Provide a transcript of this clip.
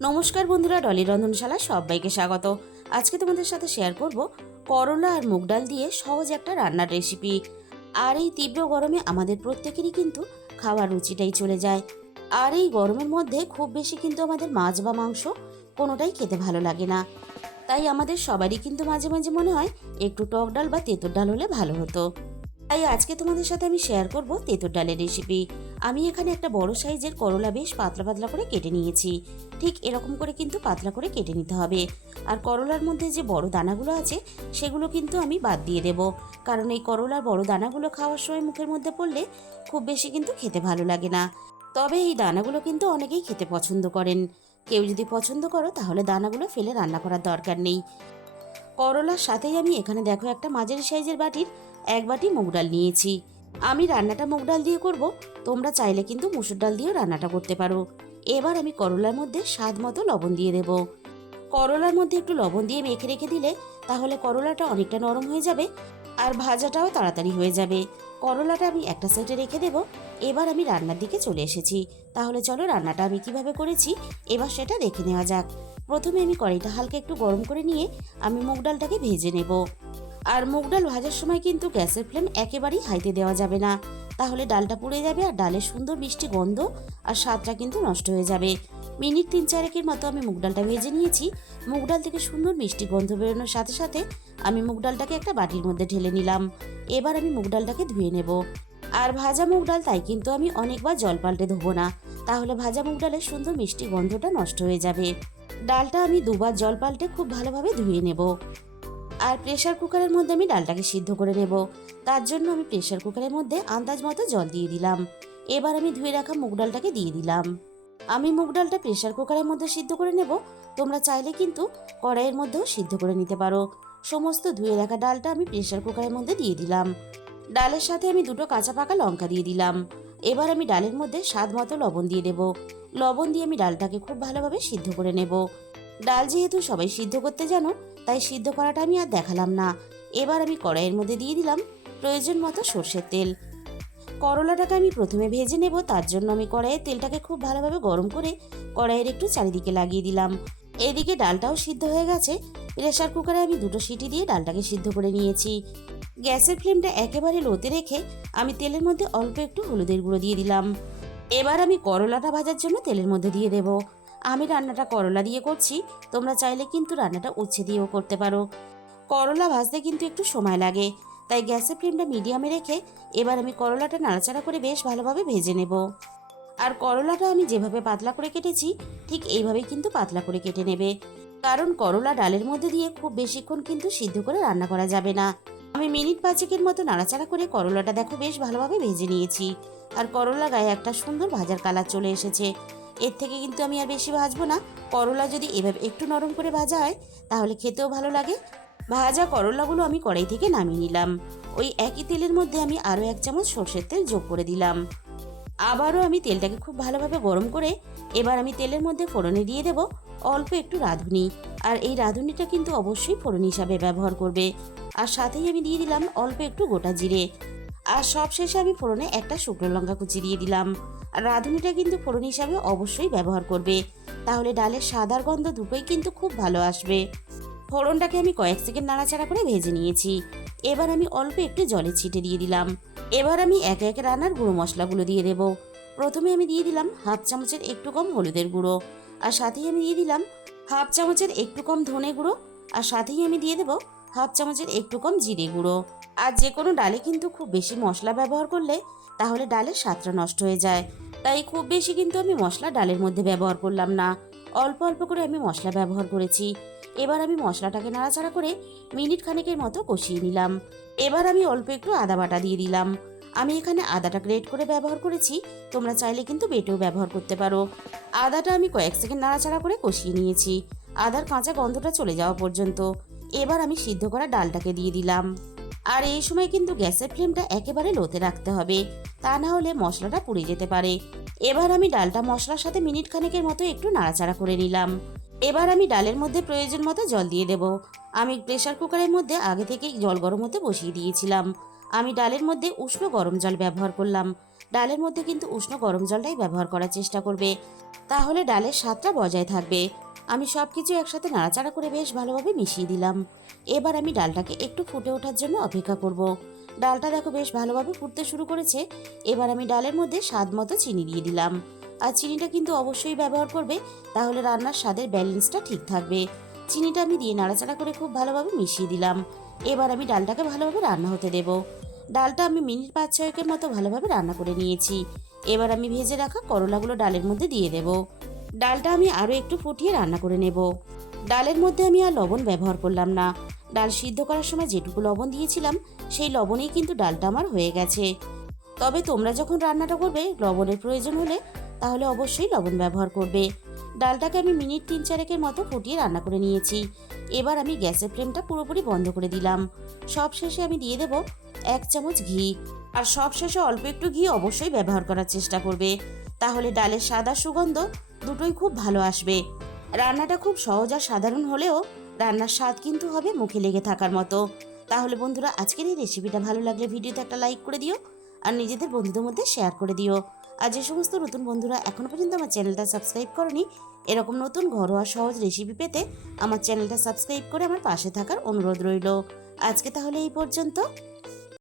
নমস্কার বন্ধুরা, ডলি রন্ধনশালা সবাইকে স্বাগত। আজকে তোমাদের সাথে শেয়ার করব করলা আর মুগ ডাল দিয়ে সহজ একটা রান্নার রেসিপি। আর এই তীব্র গরমে আমাদের প্রত্যেকেরই কিন্তু খাওয়ার রুচিটাই চলে যায়। আর এই গরমের মধ্যে খুব বেশি কিন্তু আমাদের মাছ বা মাংস কোনোটাই খেতে ভালো লাগে না। তাই আমাদের সবারই কিন্তু মাঝে মাঝে মনে হয় একটু টক ডাল বা তেঁতুর ডাল হলে ভালো হতো। তাই আজকে তোমাদের সাথে আমি শেয়ার করব তেঁতুর ডালের রেসিপি। আমি এখানে একটা বড় সাইজের করলা বেশ পাতলা পাতলা করে কেটে নিয়েছি। ঠিক এরকম করে কিন্তু পাতলা করে কেটে নিতে হবে। আর করলার মধ্যে যে বড় দানাগুলো আছে সেগুলো কিন্তু আমি বাদ দিয়ে দেব, কারণ এই করলার বড় দানাগুলো খাওয়ার সময় মুখের মধ্যে পড়লে খুব বেশি কিন্তু খেতে ভালো লাগে না। তবে এই দানাগুলো কিন্তু অনেকেই খেতে পছন্দ করেন। কেউ যদি পছন্দ করো তাহলে দানাগুলো ফেলে রান্না করার দরকার নেই। করলার সাথেই আমি এখানে দেখো একটা মাঝারি সাইজের বাটির 1 বাটি মুগ ডাল নিয়েছি। আমি রান্নাটা মুগ ডাল দিয়ে করব, তোমরা চাইলে কিন্তু মুসুর ডাল দিয়েও রান্নাটা করতে পারো। এবার আমি করলার মধ্যে স্বাদ মতো লবণ দিয়ে দেব। করলার মধ্যে একটু লবণ দিয়ে মেখে রেখে দিলে তাহলে করলাটা অনেকটা নরম হয়ে যাবে আর ভাজাটাও তাড়াতাড়ি হয়ে যাবে। করলাটা আমি একটা সাইডে রেখে দেব। এবার আমি রান্নার দিকে চলে এসেছি। তাহলে চলো রান্নাটা আমি কিভাবে করেছি এবার সেটা দেখে নেওয়া যাক। প্রথমে আমি কড়াইটা হালকা একটু গরম করে নিয়ে আমি মুগ ডালটাকে ভেজে নেব। আর মুগ ডাল ভাজার সময় কিন্তু গ্যাসের ফ্লেম একেবারেই হাইতে দেওয়া যাবে না, তাহলে ডালটা পুড়ে যাবে আর ডালের সুন্দর মিষ্টি গন্ধ আর স্বাদটা কিন্তু নষ্ট হয়ে যাবে। মিনিট 3-4 মতো আমি মুগ ডালটা ভেজে নিয়েছি। মুগ ডাল থেকে সুন্দর মিষ্টি গন্ধ বেরোনোর সাথে সাথে আমি মুগ ডালটাকে একটা বাটির মধ্যে ঢেলে নিলাম। এবার আমি মুগ ডালটাকে ধুয়ে নেব। আর ভাজা মুগ ডাল তাই কিন্তু আমি অনেকবার জল পাল্টে ধোবো না, তাহলে ভাজা মুগ ডালের সুন্দর মিষ্টি গন্ধটা নষ্ট হয়ে যাবে। ডালটা আমি 2বার জল পাল্টে খুব ভালোভাবে ধুয়ে নেব। আর প্রেসার কুকারের মধ্যে আমি ডালটাকে সিদ্ধ করে নেব। তার জন্য আমি প্রেসার কুকারের মধ্যে আন্দাজ মতো জল দিয়ে দিলাম। এবার আমি ধুয়ে রাখা মুগ ডালটাকে দিয়ে দিলাম। আমি মুগ ডালটা প্রেসার কুকারের মধ্যে সিদ্ধ করে নেব। তোমরা চাইলে কিন্তু কড়াইয়ের মধ্যেও সিদ্ধ করে নিতে পারো। সমস্ত ধুয়ে রাখা ডালটা আমি প্রেসার কুকারের মধ্যে দিয়ে দিলাম। ডালের সাথে আমি 2টো কাঁচা পাকা লঙ্কা দিয়ে দিলাম। এবার আমি ডালের মধ্যে স্বাদ মতো লবণ দিয়ে দেব। লবণ দিয়ে আমি ডালটাকে খুব ভালোভাবে সিদ্ধ করে নেব। ডাল যেহেতু সবাই সিদ্ধ করতে জানো, তাই সিদ্ধ করাটা আমি আর দেখালাম না। এবার আমি কড়াইয়ের মধ্যে দিয়ে দিলাম প্রয়োজন মতো সর্ষের তেল। করলাটাকে আমি প্রথমে ভেজে নেব, তার জন্য আমি কড়াইয়ের তেলটাকে খুব ভালোভাবে গরম করে কড়াইয়ের একটু চারিদিকে লাগিয়ে দিলাম। এদিকে ডালটাও সিদ্ধ হয়ে গেছে। প্রেসার কুকারে আমি 2টো সিটি দিয়ে ডালটাকে সিদ্ধ করে নিয়েছি। গ্যাসের ফ্লেমটা একেবারে লোতে রেখে আমি তেলের মধ্যে অল্প একটু হলুদের গুঁড়ো দিয়ে দিলাম। এবার আমি করলাটা ভাজার জন্য তেলের মধ্যে দিয়ে দেব। আমি রান্নাটা করলা দিয়ে করছি, তোমরা চাইলে কিন্তু রান্নাটা উচ্ছে দিয়েও করতে পারো। করলা ভাজতে কিন্তু একটু সময় লাগে, তাই গ্যাসের ফ্লেমটা মিডিয়ামে রেখে এবার আমি করলাটা নাড়াচাড়া করে বেশ ভালোভাবে ভেজে নেব। আর করলাটা আমি যেভাবে পাতলা করে কেটেছি ঠিক এইভাবেই কিন্তু পাতলা করে কেটে নেবে, কারণ করলা ডালের মধ্যে দিয়ে খুব বেশিক্ষণ কিন্তু সিদ্ধ করে রান্না করা যাবে না। আমি মিনিট 5 মতো নাড়াচাড়া করে করলাটা দেখো বেশ ভালোভাবে ভেজে নিয়েছি। আর করলা গায়ে একটা সুন্দর ভাজার কালার চলে এসেছে। এর থেকে কিন্তু আমি আর বেশি ভাজবো না। করলা যদি এভাবে একটু নরম করে ভাজা হয় তাহলে খেতেও ভালো লাগে। ভাজা করলাগুলো আমি কড়াই থেকে নামিয়ে নিলাম। ওই একই তেলের মধ্যে আমি আরও 1 চামচ সর্ষের তেল যোগ করে দিলাম। আবারও আমি তেলটাকে খুব ভালোভাবে গরম করে এবার আমি তেলের মধ্যে ফোড়নে দিয়ে দেব অল্প একটু রাঁধুনি। আর এই রাঁধুনিটা কিন্তু অবশ্যই ফোড়ন হিসাবে ব্যবহার করবে। আর সাথেই আমি দিয়ে দিলাম অল্প একটু গোটা জিরে। আর সবশেষে আমি ফোড়নে একটা শুকনো লঙ্কা কুচি দিয়ে দিলাম। আর রাঁধুনিটা কিন্তু ফোড়ন হিসাবে অবশ্যই ব্যবহার করবে, তাহলে ডালের স্বাদ আর গন্ধ দুটোই কিন্তু খুব ভালো আসবে। ফোড়নটাকে আমি কয়েক সেকেন্ড নাড়াচাড়া করে ভেজে নিয়েছি। এবার আমি অল্প একটু জলে ছিটে দিয়ে দিলাম। এবার আমি একে একে রান্নার গুঁড়ো মশলাগুলো দিয়ে দেব। প্রথমে আমি দিয়ে দিলাম 1/2 চামচের একটু কম হলুদের গুঁড়ো। আর সাথেই আমি দিয়ে দিলাম 1/2 চামচের একটু কম ধনে গুঁড়ো। আর সাথেই আমি দিয়ে দেবো 1/2 চামচের একটু কম জিরে গুঁড়ো। আর যে কোনো ডালে কিন্তু খুব বেশি মশলা ব্যবহার করলে তাহলে ডালের স্বাদটা নষ্ট হয়ে যায়, তাই খুব বেশি কিন্তু আমি মশলা ডালের মধ্যে ব্যবহার করলাম না। অল্প অল্প করে আমি মশলা ব্যবহার করেছি। এবার আমি মশলাটাকে নাড়াচাড়া করে মিনিট খানেকের মতো কষিয়ে নিলাম। এবার আমি অল্প একটু আদা বাটা দিয়ে দিলাম। আমি এখানে আদাটা গ্রেট করে ব্যবহার করেছি, তোমরা চাইলে কিন্তু বেটেও ব্যবহার করতে পারো। আদাটা আমি কয়েক সেকেন্ড নাড়াচাড়া করে কষিয়ে নিয়েছি, আদার কাঁচা গন্ধটা চলে যাওয়া পর্যন্ত। এবার আমি সিদ্ধ করা ডালটাকে দিয়ে দিলাম। আর এই সময় কিন্তু গ্যাসের ফ্লেমটা একেবারে লোতে রাখতে হবে, তা না হলে মশলাটা পুড়ে যেতে পারে। এবার আমি ডালটা মশলার সাথে মিনিট খানেকের মতো একটু নাড়াচাড়া করে নিলাম। এবার আমি ডালের মধ্যে প্রয়োজন মতো জল দিয়ে দেব। আমি প্রেসার কুকারের মধ্যে আগে থেকেই জল গরম হতে বসিয়ে দিয়েছিলাম। আমি ডালের মধ্যে উষ্ণ গরম জল ব্যবহার করলাম, ডালের মধ্যে কিন্তু উষ্ণ গরম জলটাই ব্যবহার করার চেষ্টা করবে, তাহলে ডালের স্বাদটা বজায় থাকবে। আমি সব কিছু একসাথে নাড়াচাড়া করে বেশ ভালোভাবে মিশিয়ে দিলাম। এবার আমি ডালটাকে একটু ফুটে ওঠার জন্য অপেক্ষা করব। ডালটা দেখো বেশ ভালোভাবে ফুটতে শুরু করেছে। এবার আমি ডালের মধ্যে স্বাদ মতো চিনি দিয়ে দিলাম। আর চিনিটা কিন্তু অবশ্যই ব্যবহার করবে, তাহলে রান্নার স্বাদের ব্যালেন্সটা ঠিক থাকবে। চিনিটা আমি দিয়ে নাড়াচাড়া করে খুব ভালোভাবে মিশিয়ে দিলাম। এবার আমি ডালটাকে ভালোভাবে রান্না হতে দেব। ডালটা আমি মিনিট 5-6 মতো ভালোভাবে রান্না করে নিয়েছি। এবার আমি ভেজে রাখা করলাগুলো ডালের মধ্যে দিয়ে দেব। ডালটা আমি আরও একটু ফুটিয়ে রান্না করে নেব। ডালের মধ্যে আমি আর লবণ ব্যবহার করলাম না। ডাল সিদ্ধ করার সময় যেটুকু লবণ দিয়েছিলাম সেই লবণেই কিন্তু ডালটা আমার হয়ে গেছে। তবে তোমরা যখন রান্নাটা করবে লবণের প্রয়োজন হলে তাহলে অবশ্যই লবণ ব্যবহার করবে। ডালটাকে আমি মিনিট 3-4 মতো ফুটিয়ে রান্না করে নিয়েছি। এবার আমি গ্যাসের ফ্লেমটা পুরোপুরি বন্ধ করে দিলাম। সব শেষে আমি দিয়ে দেব 1 চামচ ঘি। আর সব শেষে অল্প একটু ঘি অবশ্যই ব্যবহার করার চেষ্টা করবে, তাহলে ডালের স্বাদ আর সুগন্ধ দুটোই খুব ভালো আসবে। রান্নাটা খুব সহজ আর সাধারণ হলেও রান্নার স্বাদ কিন্তু হবে মুখে লেগে থাকার মতো। তাহলে বন্ধুরা, আজকের এই রেসিপিটা ভালো লাগলে ভিডিওতে একটা লাইক করে দিও আর নিজেদের বন্ধুদের মধ্যে শেয়ার করে দিও। আর যে সমস্ত নতুন বন্ধুরা এখনো পর্যন্ত আমার চ্যানেলটা সাবস্ক্রাইব করনি, এরকম নতুন ঘরোয়া সহজ রেসিপি পেতে আমার চ্যানেলটা সাবস্ক্রাইব করে আমার পাশে থাকার অনুরোধ রইল। আজকে তাহলে এই পর্যন্ত।